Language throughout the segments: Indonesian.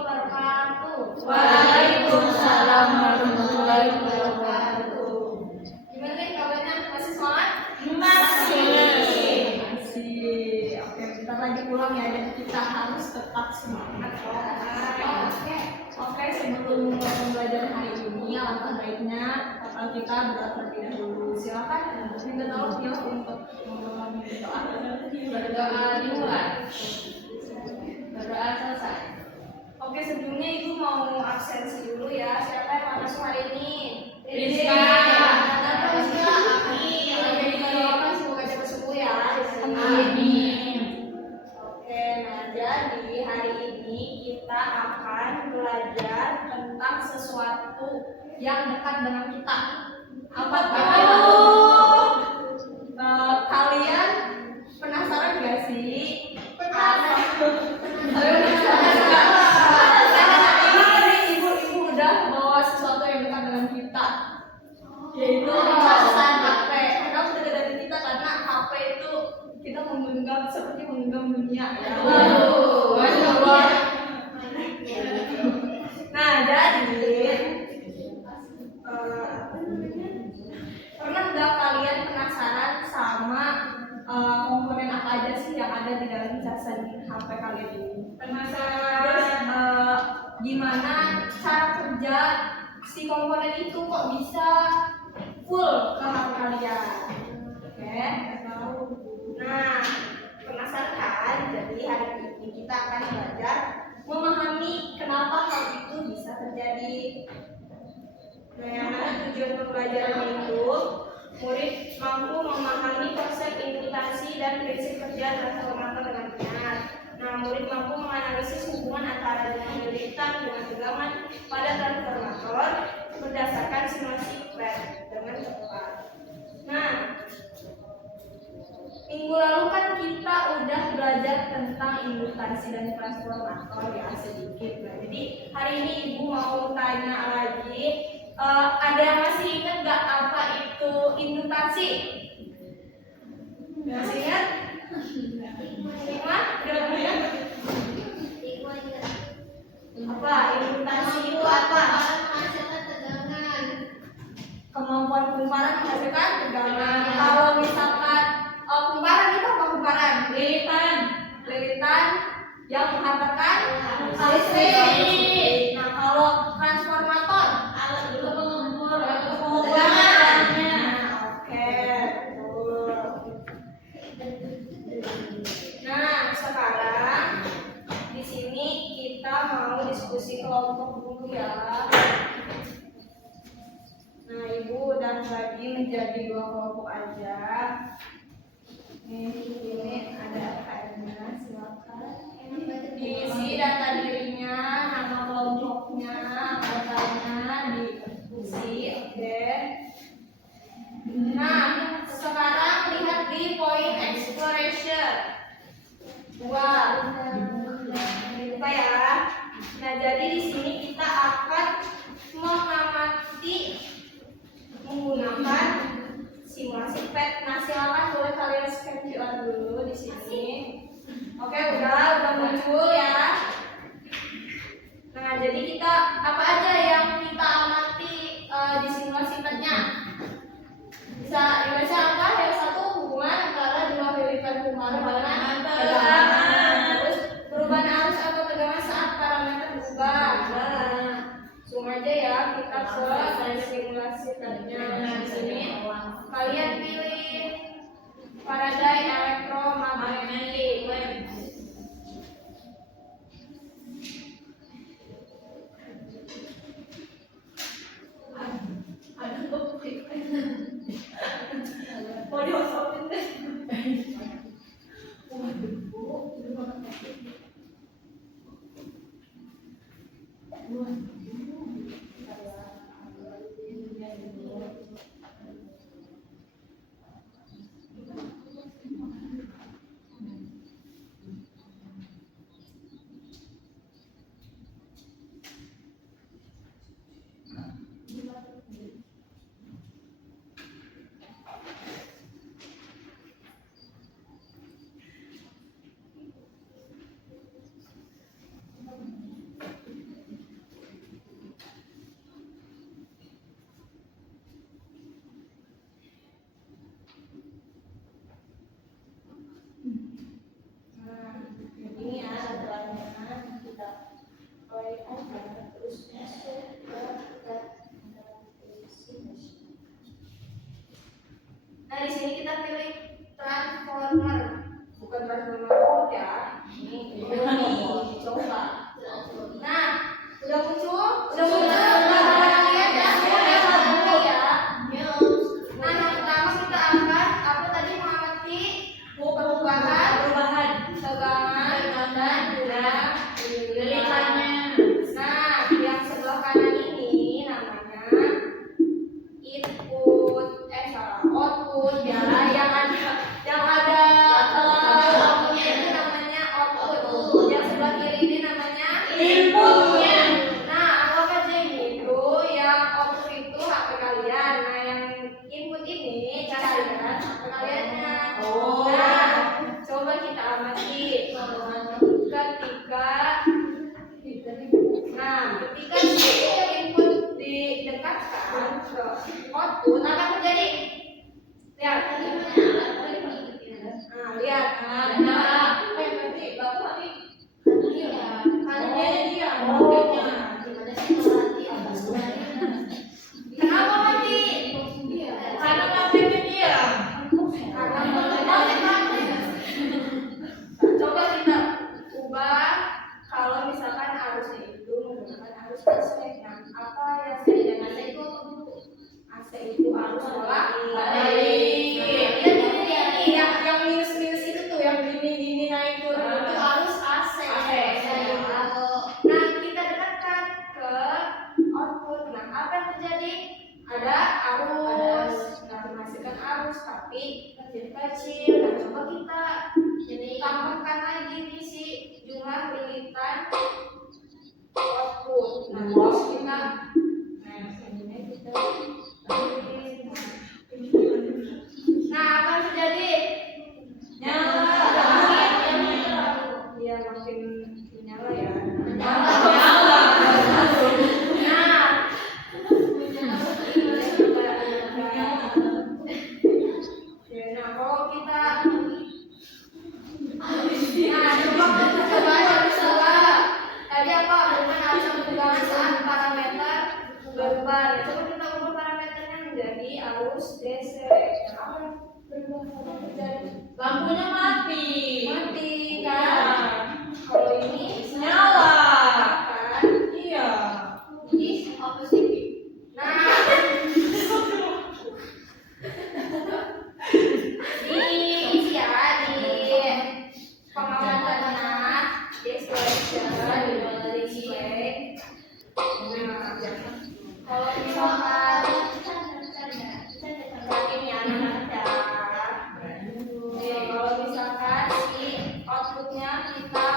wabarakatuh. Waalaikumsalam warahmatullahi wabarakatuh. Gimana nih kabarnya? Masih semangat? Masih. Oke, bentar lagi pulang ya, jadi kita harus tetap semangat. Oke, sebelum belajar hari ini, alangkah baiknya kita berdoa dulu. Silakan minta tolong ya untuk Berdoa dimulai. Berdoa selesai. Oke, sebelumnya Ibu mau absensi dulu ya. Siapa yang mau masuk hari ini? Rizka. Amin. Oke, kita doakan semoga cepat sembuh ya. Amin. Oke, nah jadi hari ini kita akan belajar tentang sesuatu yang dekat dengan kita. Apa itu? Kalian penasaran gak sih? Ibu udah bawa sesuatu yang dekat dengan kita, yaitu casan HP. Kenapa dekat dengan kita? Karena HP itu kita menggenggam seperti menggenggam dunia. Nah, jadi pernah nggak kalian penasaran sama komponen apa aja sih yang ada di dalam casan HP kalian ini? Penasaran. Terus gimana cara kerja si komponen itu kok bisa full ke HP kalian? Oke, nah penasaran kan? Jadi hari ini kita akan belajar memahami kenapa hal itu bisa terjadi. Nah, yang mana tujuan pembelajaran itu murid mampu memahami konsep implikasi dan prinsip kerja transformator dengan benar. Nah, murid mampu menganalisis hubungan antara lilitan dengan tegangan pada transformator berdasarkan simulasi PET dengan tepat. Nah, minggu lalu kan kita udah belajar tentang induktasi dan transformator ya sedikit. Nah, jadi hari ini Ibu mau tanya lagi. Ada yang masih ingat nggak apa itu induktasi? Masih ingat? Ingat? Apa? Induktasi itu apa? Kemampuan kumparan menghasilkan tegangan. Kalau misalkan kumparan itu apa kumparan? Lilitan yang menghantarkan listrik. Nah, kalau transformator tegangannya. Oke, betul. Nah, sekarang di sini kita mau diskusi kelompok dulu ya. Nah, Ibu udah bagi menjadi 2 kelompok aja. Ini ada AKM-nya, silakan. Diisi data dirinya, nama kelompoknya, anggotanya diisi, oke. Nah, sekarang lihat di point exploration. Lupa ya. Nah, jadi di sini kita akan mengamati menggunakan simulasi PET. Nah, silakan boleh kalian scan QR dulu di sini. Oke, udah muncul ya. Nah, jadi kita apa aja yang kita amati di simulasi PET-nya? Bisa dibaca apa? Yang satu hubungan antara dua lilitan kumparan dengan tegangan. Terus perubahan arus atau tegangan saat parameter berubah. Nah, zoom aja ya kita ke simulasi PET-nya. Di sini kalian pilih Faraday elektromagnetik. Mau diosopin deh. Nah, di sini kita pilih transformer, bukan transformer robot ya. Ini coba. Nah, udah muncul? Udah muncul. Nah, lihat ya. Nah, yang pertama kita akan apa tadi mengamati perubahan tegangan dan juga Pilihannya. Nah, yang sebelah kanan ini namanya output ya. Yang ada lampunya itu namanya output. Yang sebelah kiri ini namanya Inputnya. Nah, anggap aja ini itu yang output itu HP kalian. Nah, yang input ini carian HP kaliannya. Oh. Nah, coba kita amati ketika input didekatkan ke output apa yang terjadi? Lihat. Nah, lihat. Kenapa mati? Karena lampunya diam. Coba kita ubah kalau misalkan arusnya itu menggunakan arus AC. Nah, apa yang saya dan AC itu apa dulu? AC itu arus balik. Lihat ini yang minus itu tuh yang gini naik turun itu arus AC. Nah, kita dekatkan ke output. Nah, apa yang terjadi? Ada arus, menghasilkan arus tapi jadi kecil. Nah, coba kita tambahkan lagi di si jumlah lilitan output. Nah, terus kita apa yang terjadi? Nyala. Iya, makin menyala ya. Nah, kalau kita coba tadi apa? Bukan harus pegangan saat parameter berubah. Coba kita ubah parameternya menjadi arus DC. Apa yang berubah terjadi? Lampunya mati Kan? Kalau ini nyala kan? iya Apa sih? Nah, di pengamatannya display. Kalau misalkan ini anak-anak kalau misalkan si outputnya kita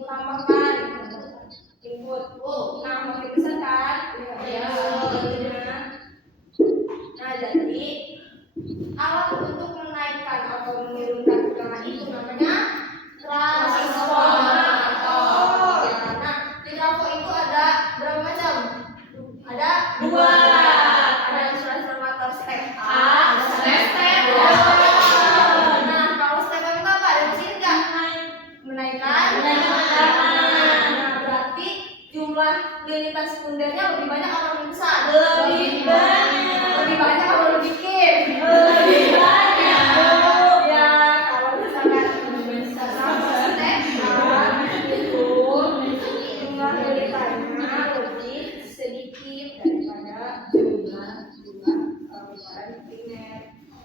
tambahkan input, nah makin besar kan? Iya. Nah, jadi alat untuk menaikkan atau menurunkan tegangan itu namanya transformator. Nah, di trafo itu ada berapa macam? Ada dua. Ada transformator step A, step B. Nah, kalau step A itu apa? Ada mesin nggak? Menaikkan. Nah, berarti jumlah lilitan sekundernya lebih banyak atau lebih besar? Lebih banyak. Lebih banyak atau lebih dikit? Lebih banyak. Ya, kalau misalkan step A itu jumlah lilitannya lebih sedikit daripada jumlah lilitan primer.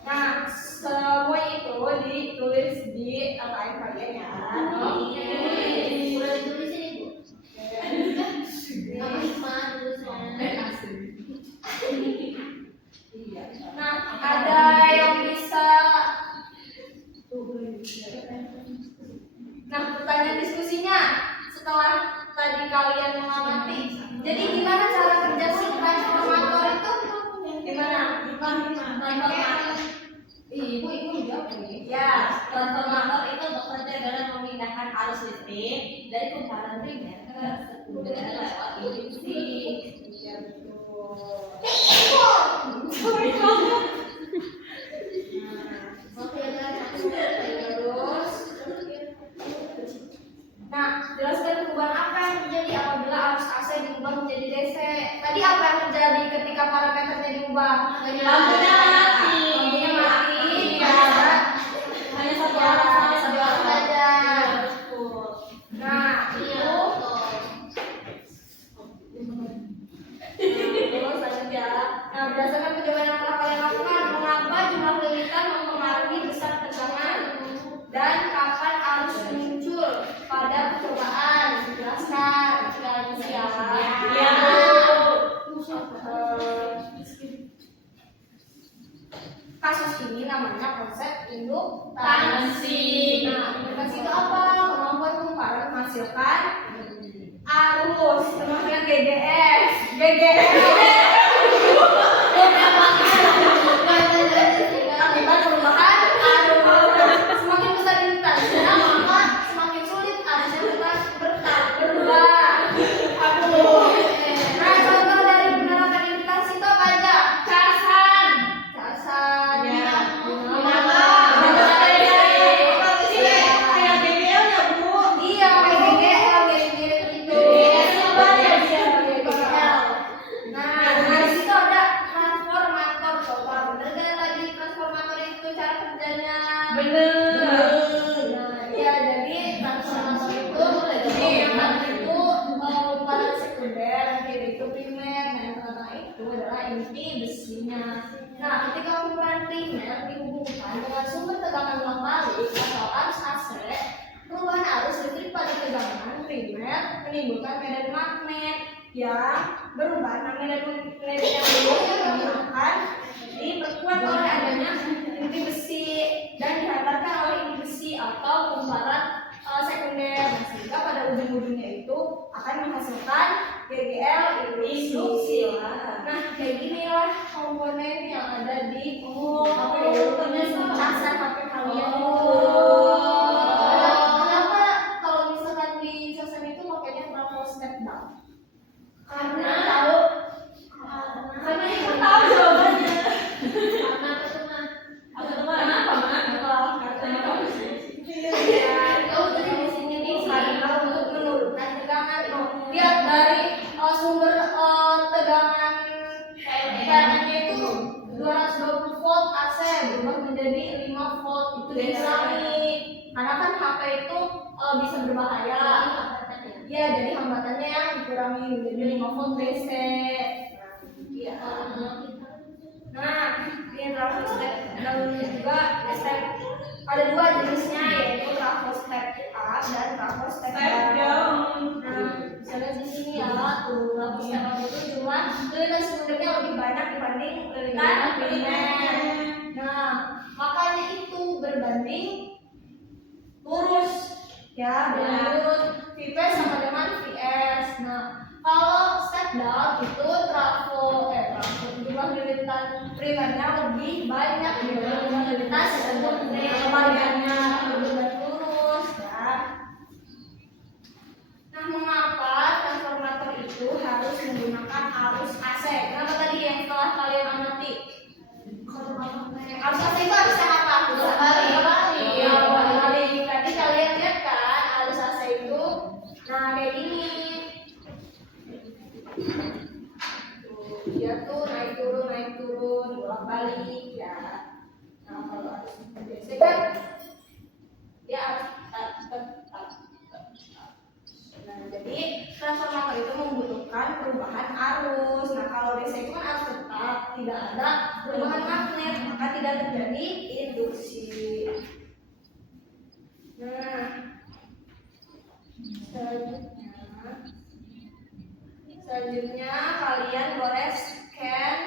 Nah, semua itu ditulis di KKN kalian ya. Oke. Udah ditulis ini, Bu? Nah, ada yang bisa. Nah, pertanyaan diskusinya setelah tadi kalian mengamati, jadi gimana cara kerja si transformator itu? Gimana? Ibu jawab ini. Ya, Transformator itu bekerja dalam memindahkan arus listrik dari kumparan primer ke sekunder lewat induksi. iya betul. Terus Nah, jelaskan perubahan apa yang terjadi apabila arus AC diubah menjadi DC. Tadi apa yang terjadi ketika parameternya diubah? Lampunya mati. Lampunya mati. Iya. Hanya satu Ya, arah satu arah saja. Betul. Nah, Iya. terus lanjut ya. Nah, berdasarkan percobaan yang telah kalian lakukan, mengapa jumlah lilitan mempengaruhi besar tegangan dan kapan arus muncul pada percobaan? Jelaskan. Iya. Ya. Kasus ini namanya konsep induktansi. Nah, induktansi itu apa? Kemampuan kumparan menghasilkan arus. Teman-teman GGS. Akibat perubahan arus. Semakin besar induktansinya, maka semakin sulit arusnya berubah. Nah, contoh dari penerapan induktansi itu apa aja? Casan. Ya. Dinamo. Kayak BBL ya, Bu? Iya, kayak GGL, mirip-mirip itu. Nah, di situ ada transformator. Coba bener gak tadi transformator itu cara kerjanya? Bener. Nah, ya jadi transformator itu jadi yang tadi itu kumparan sekunder, yang kiri itu primer, dan yang tengah itu adalah inti besinya. Nah, ketika kumparan primer dihubungkan dengan sumber tegangan ulang balik atau arus AC, perubahan arus listrik pada tegangan primer menimbulkan medan magnet yang berubah. Nah, medan magnet yang berubah akan diperkuat oleh adanya inti besi dan dihantarkan oleh inti besi atau kumparan sekunder. Nah, sehingga pada ujung-ujungnya itu akan menghasilkan GGL induksi. Nah, kayak ginilah komponen yang ada di casan HP kalian itu. Kenapa kalau misalkan di casan itu makanya trafo step down? Karena ibu tahu jawabannya. Kenapa, Mak? Karena tahu tadi di sini nih karena untuk menurunkan tegangan. Lihat dari sumber tegangan PLN-nya itu 220 volt AC berubah menjadi 5 volt, itu dikurangi karena kan HP itu bisa berbahaya. Ya, jadi hambatannya yang dikurangi menjadi 5 volt DC. Iya. Nah, ini trafo step down juga step ada dua jenisnya, yaitu trafo step up dan trafo step down. Nah, bisa lihat di sini ya, tuh trafo step up itu cuma lilitan sekundernya lebih banyak dibanding lilitan primer. Nah, makanya itu berbanding lurus ya, berbanding VP sama dengan VS. Nah, kalau step down itu trafo jumlah lilitan primernya lebih banyak dibanding jumlah lilitan sekundernya. Kebalikannya berbanding lurus ya. Nah, mengapa transformator itu harus menggunakan arus AC? Kenapa tadi yang telah kalian amati? Arus AC itu harusnya apa? Bolak-balik. Ya, bolak-balik. Tadi kalian lihat kan arus AC itu, nah kayak gini. Dia tuh naik turun bolak-balik ya. Nah, kalau arus DC kan dia harus nah, jadi transformator itu membutuhkan perubahan arus. Nah, kalau DC itu kan arus tetap, tidak ada perubahan magnet, maka tidak terjadi induksi. Nah, selanjutnya kalian boleh scan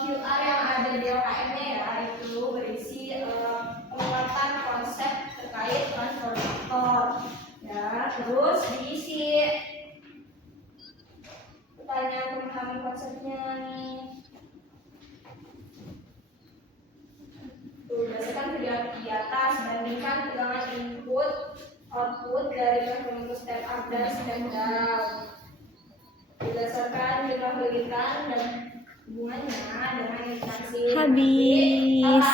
QR yang ada di LKM-nya ya, itu berisi penguatan konsep terkait transformator ya, terus diisi pertanyaan memahami konsepnya nih. Tuh, berdasarkan video di atas, bandingkan tegangan input output dari transformator step up dan step down berdasarkan jumlah lilitan dan hubungannya dengan induksi. Habis.